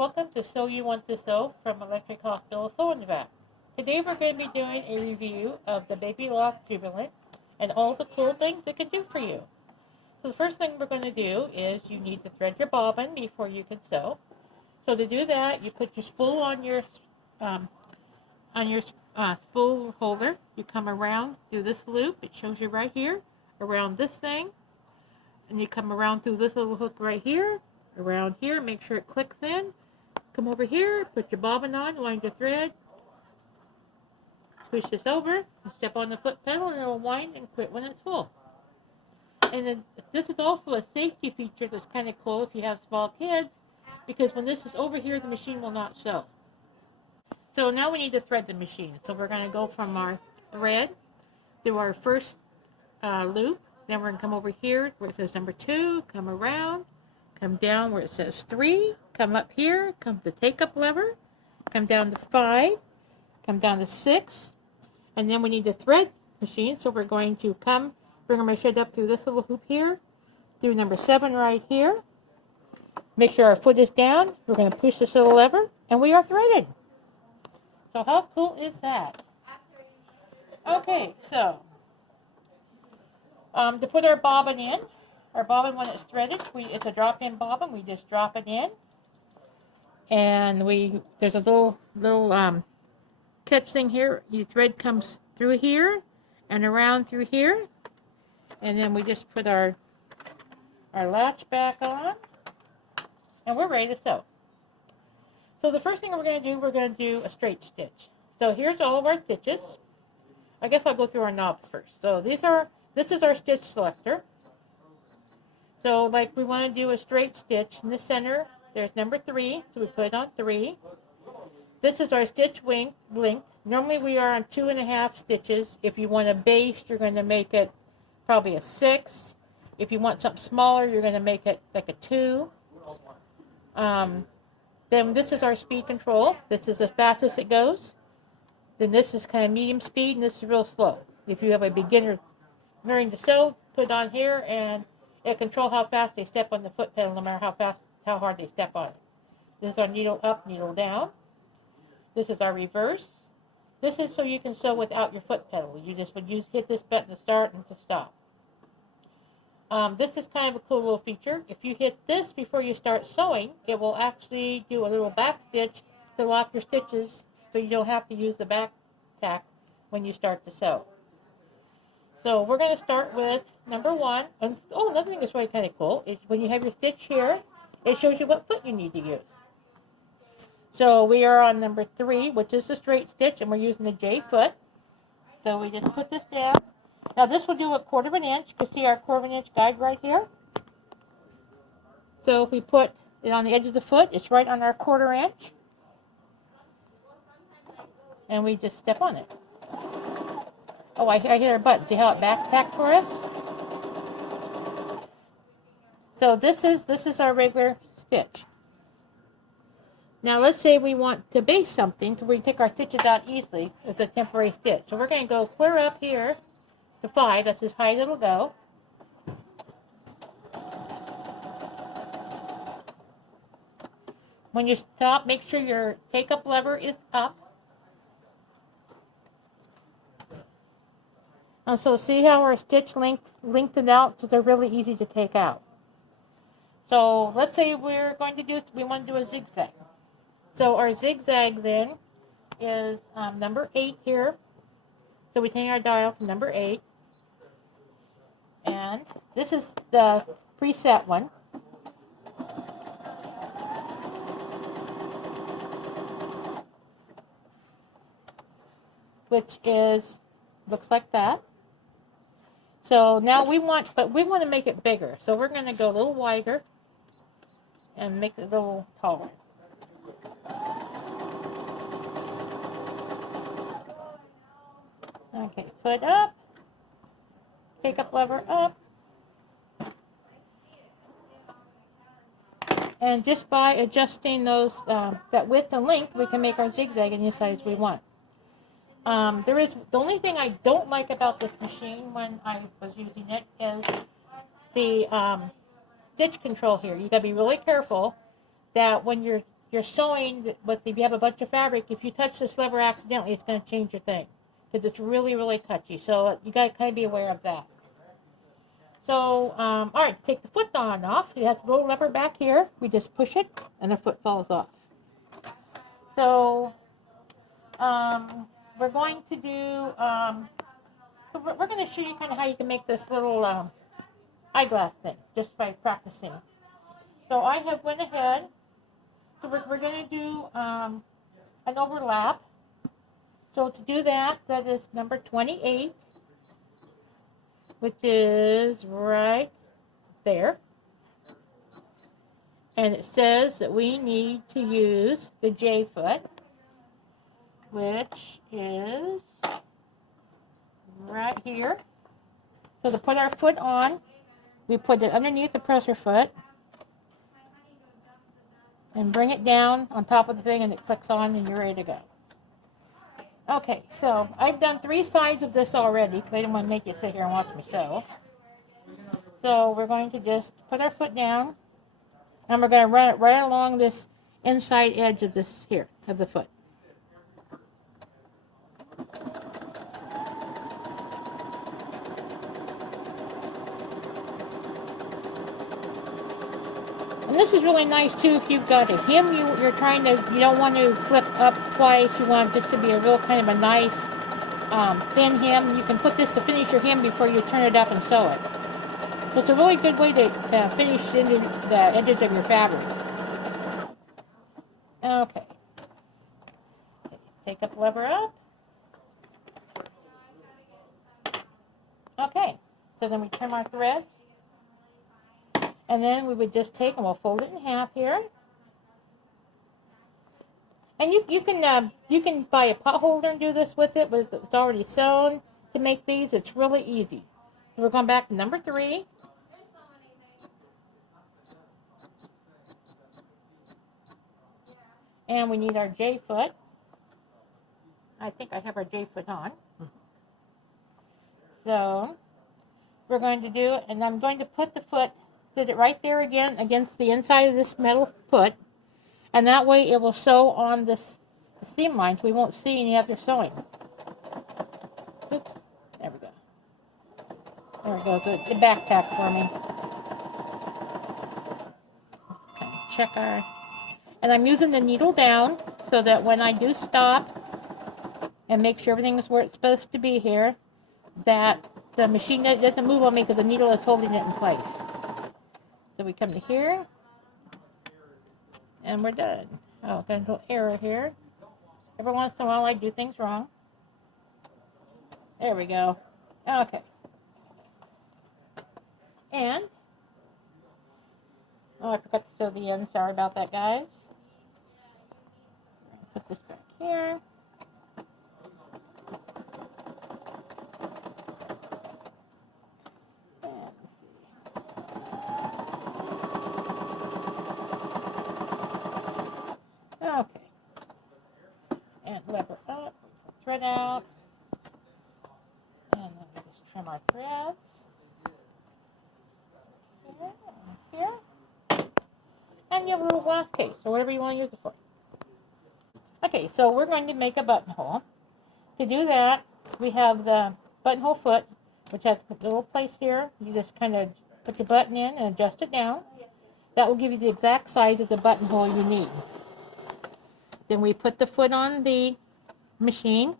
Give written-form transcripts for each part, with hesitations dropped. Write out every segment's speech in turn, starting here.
Welcome to Sew You Want to Sew from Electric Hospital Sewing Vat. Today we're going to be doing a review of the Baby Lock Jubilant and all the cool things it can do for you. So the first thing we're going to do is you need to thread your bobbin before you can sew. So to do that, you put your spool on your spool holder. You come around through this loop. It shows you right here around this thing, and you come around through this little hook right here, around here. Make sure it clicks in. Come over here, put your bobbin on, wind your thread, push this over, and step on the foot pedal, and it'll wind and quit when it's full. And then this is also a safety feature that's kind of cool if you have small kids, because when this is over here, the machine will not sew. So now we need to thread the machine. So we're going to go from our thread through our first loop. Then we're going to come over here where it says number 2, come around, come down where it says 3, come up here, come to the take-up lever, come down to 5, come down to 6, and then we need the thread machine. So we're going to bring our machine up through this little hoop here, through number 7 right here. Make sure our foot is down. We're going to push this little lever, and we are threaded. So how cool is that? Okay, so to put our bobbin in, our bobbin when it's threaded, it's a drop-in bobbin. We just drop it in, and there's a little catch thing here. Your thread comes through here and around through here, and then we just put our latch back on, and we're ready to sew. So the first thing we're going to do a straight stitch. So here's all of our stitches. I guess I'll go through our knobs first. So this is our stitch selector. So like we want to do a straight stitch in the center. There's number 3, so we put it on 3. This is our stitch length. Normally we are on 2.5 stitches. If you want a base, you're going to make it probably a 6. If you want something smaller, you're going to make it like a 2. Then this is our speed control. This is as fast as it goes. Then this is kind of medium speed, and this is real slow. If you have a beginner learning to sew, put it on here, and it'll control how fast they step on the foot pedal, no matter how hard they step on it. This is our needle up, needle down. This is our reverse. This is so you can sew without your foot pedal. You just would hit this button to start and to stop. This is kind of a cool little feature. If you hit this before you start sewing, it will actually do a little back stitch to lock your stitches, so you don't have to use the back tack when you start to sew. So we're going to start with number 1. And, another thing that's really kind of cool is when you have your stitch here, it shows you what foot you need to use. So we are on number 3, which is the straight stitch, and we're using the J foot. So we just put this down. Now this will do 1/4 inch. You can see our 1/4 inch guide right here. So if we put it on the edge of the foot, it's right on our 1/4 inch. And we just step on it. Oh, I hit our button. See how it back tacked for us? So this is our regular stitch. Now let's say we want to base something, so we can take our stitches out easily with a temporary stitch. So we're going to go clear up here to 5. That's as high as it'll go. When you stop, make sure your take-up lever is up. And so see how our stitch lengthened out, so they're really easy to take out. So let's say we want to do a zigzag. So our zigzag then is number 8 here. So we take our dial to number 8. And this is the preset one. Which looks like that. So now we want to make it bigger. So we're going to go a little wider and make it a little taller. Okay, foot up, take up lever up, and just by adjusting those that width and length, we can make our zigzag any size we want. The only thing I don't like about this machine when I was using it is the stitch control here. You got to be really careful that when you're you're sewing, but if you have a bunch of fabric, if you touch this lever accidentally, it's going to change your thing. Because it's really, really touchy. So you got to kind of be aware of that. So, all right, take the foot on off. It has a little lever back here. We just push it, and the foot falls off. So, we're going to do, we're going to show you kind of how you can make this little eyeglass thing, just by practicing. So I have went ahead. So we're going to do an overlap. So to do that, that is number 28, which is right there. And it says that we need to use the J foot, which is right here. So to put our foot on, we put it underneath the presser foot and bring it down on top of the thing, and it clicks on and you're ready to go. Okay, so I've done 3 sides of this already because I didn't want to make you sit here and watch me sew. So we're going to just put our foot down, and we're going to run it right along this inside edge of this here, of the foot. And this is really nice too if you've got a hem you're trying to, you don't want to flip up twice, you want this to be a real kind of a nice thin hem. You can put this to finish your hem before you turn it up and sew it. So it's a really good way to finish into the edges of your fabric. Okay. Take up lever up. Okay. So then we trim our threads. And then we would just take and we'll fold it in half here. And you can buy a pot holder and do this with it, but it's already sewn to make these. It's really easy. So we're going back to number 3. And we need our J foot. I think I have our J foot on. So we're going to do it, and I'm going to put the foot, put it right there again against the inside of this metal foot, and that way it will sew on this seam line so we won't see any other sewing. Oops, there we go. There we go, the back tack for me. Kind of check our, and I'm using the needle down so that when I do stop and make sure everything is where it's supposed to be here, that the machine doesn't move on me because the needle is holding it in place. So we come to here, and we're done. Oh, got a little error here. Every once in a while I do things wrong. There we go. Okay. And, oh, I forgot to sew the end. Sorry about that, guys. Put this back here. Okay. And lever up, thread out, and then we just trim our threads. Here. And you have a little glass case, or whatever you want to use it for. Okay, so we're going to make a buttonhole. To do that, we have the buttonhole foot, which has a little place here. You just kind of put your button in and adjust it down. That will give you the exact size of the buttonhole you need. Then we put the foot on the machine.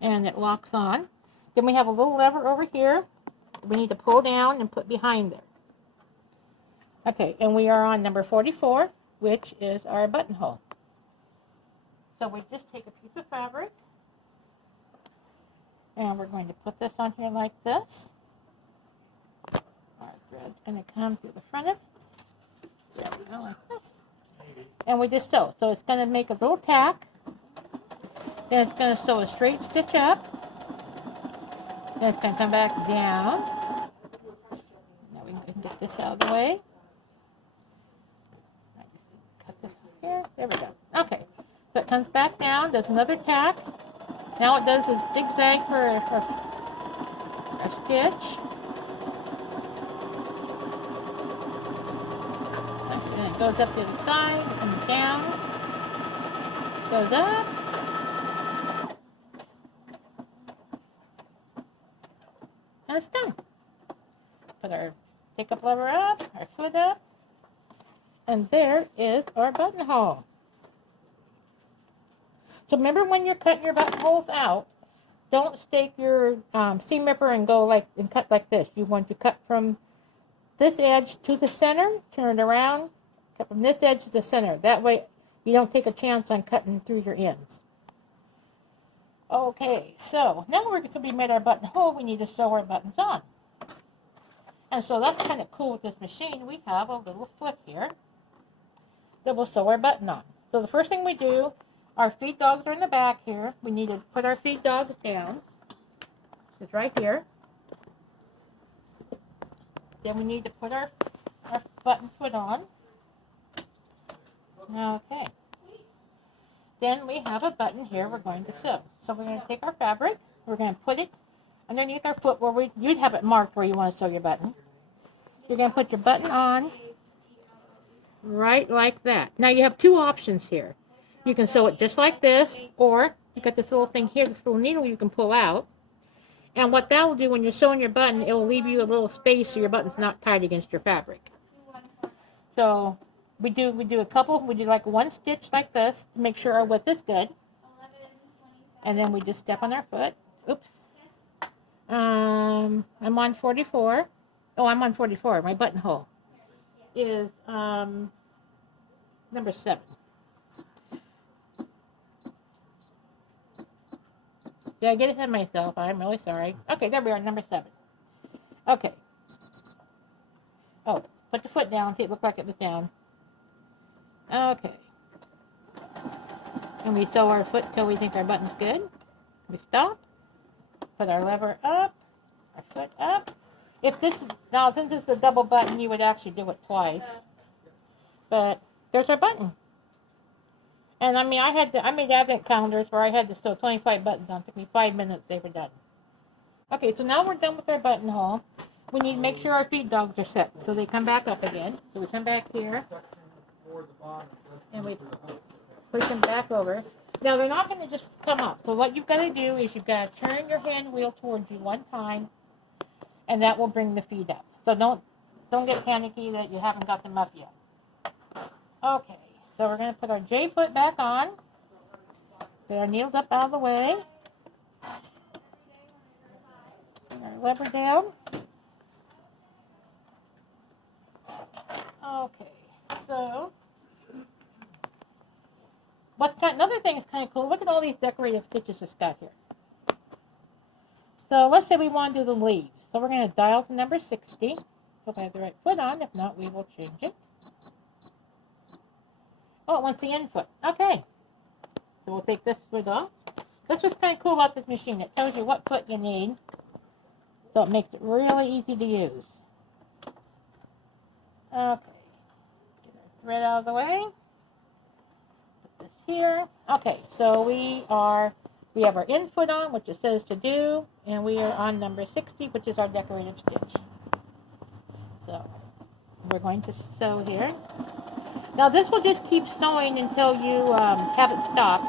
And it locks on. Then we have a little lever over here we need to pull down and put behind there. Okay, and we are on number 44, which is our buttonhole. So we just take a piece of fabric, and we're going to put this on here like this. Our thread's going to come through the front of it. There we go, like this. And we just sew. So it's going to make a little tack. Then it's going to sew a straight stitch up. Then it's going to come back down. Now we can get this out of the way. Cut this here. There we go. Okay. So it comes back down, does another tack. Now it does is zigzag for a stitch. Goes up to the side, comes down, goes up, and it's done. Put our pickup lever up, our foot up, and there is our buttonhole. So remember, when you're cutting your buttonholes out, don't stake your seam ripper and go and cut like this. You want to cut from this edge to the center, turn it around, cut from this edge to the center. That way you don't take a chance on cutting through your ends. Okay, so now we're going to be made our buttonhole. We need to sew our buttons on. And so that's kind of cool with this machine. We have a little foot here that will sew our button on. So the first thing we do, our feed dogs are in the back here. We need to put our feed dogs down. It's right here. Then we need to put our button foot on. Okay. Then we have a button here we're going to sew. So we're going to take our fabric. We're going to put it underneath our foot where you'd have it marked where you want to sew your button. You're going to put your button on right like that. Now you have two options here. You can sew it just like this, or you got this little thing here, this little needle you can pull out. And what that will do when you're sewing your button, it will leave you a little space so your button's not tight against your fabric. So we do a couple, we do like one stitch like this to make sure our width is good. And then we just step on our foot. Oops. I'm on 44. Oh, I'm on 44. My buttonhole is number 7. Did I get ahead of myself? I'm really sorry. Okay, there we are, number 7. Okay. Oh, put the foot down. See, it looked like it was down. Okay. And we sew our foot till we think our button's good. We stop. Put our lever up. Our foot up. If this is, now since this is a double button, you would actually do it twice. But there's our button. And I mean, I made advent calendars where I had to sew 25 buttons on. It took me 5 minutes, they were done. Okay, so now we're done with our buttonhole. We need to make sure our feed dogs are set so they come back up again. So we come back here and we push them back over. Now they're not going to just come up. So what you've got to do is you've got to turn your hand wheel towards you one time, and that will bring the feet up. So don't get panicky that you haven't got them up yet. Okay. So we're going to put our J foot back on. Get our needles up out of the way. Put our lever down. Okay, so another thing that's kind of cool. Look at all these decorative stitches it's got here. So let's say we want to do the leaves. So we're going to dial to number 60. Hope I have the right foot on. If not, we will change it. Oh, it wants the end foot. Okay. So we'll take this foot off. That's what's kind of cool about this machine. It tells you what foot you need. So it makes it really easy to use. Okay. Get our thread out of the way. Put this here. Okay, so we have our end foot on, which it says to do, and we are on number 60, which is our decorative stitch. So we're going to sew here. Now this will just keep sewing until you have it stop,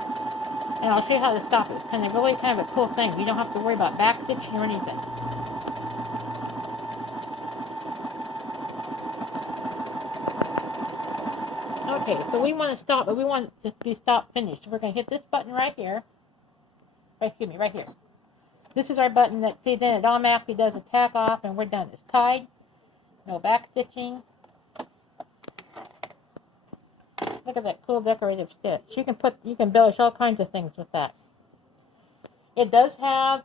and I'll show you how to stop it. Kind of a cool thing. You don't have to worry about back stitching or anything. Okay, so we want to stop, but we want it to be stop finish. So we're going to hit this button right here. Right here. This is our button that, see, then it automatically does a tack off, and we're done. It's tied. No back stitching. Look at that cool decorative stitch. You can embellish all kinds of things with that. It does have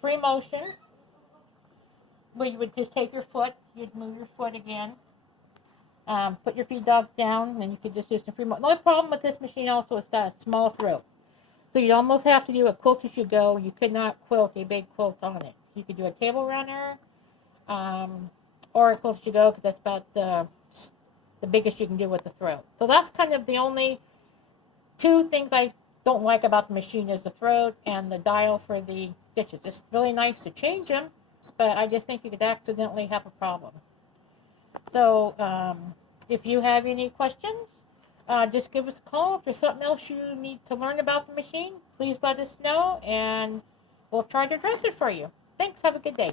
free motion, where you would just take your foot, you'd move your foot again, put your feed dogs down, and then you could just use the free motion. The only problem with this machine also is got a small throat. So you'd almost have to do a quilt as you go. You could not quilt a big quilt on it. You could do a table runner, or a quilt as you go, because that's about the biggest you can do with the throat. So that's kind of the only two things I don't like about the machine, is the throat and the dial for the stitches. It's really nice to change them, but I just think you could accidentally have a problem. So If you have any questions, just give us a call. If there's something else you need to learn about the machine, please let us know, and we'll try to address it for you. Thanks. Have a good day.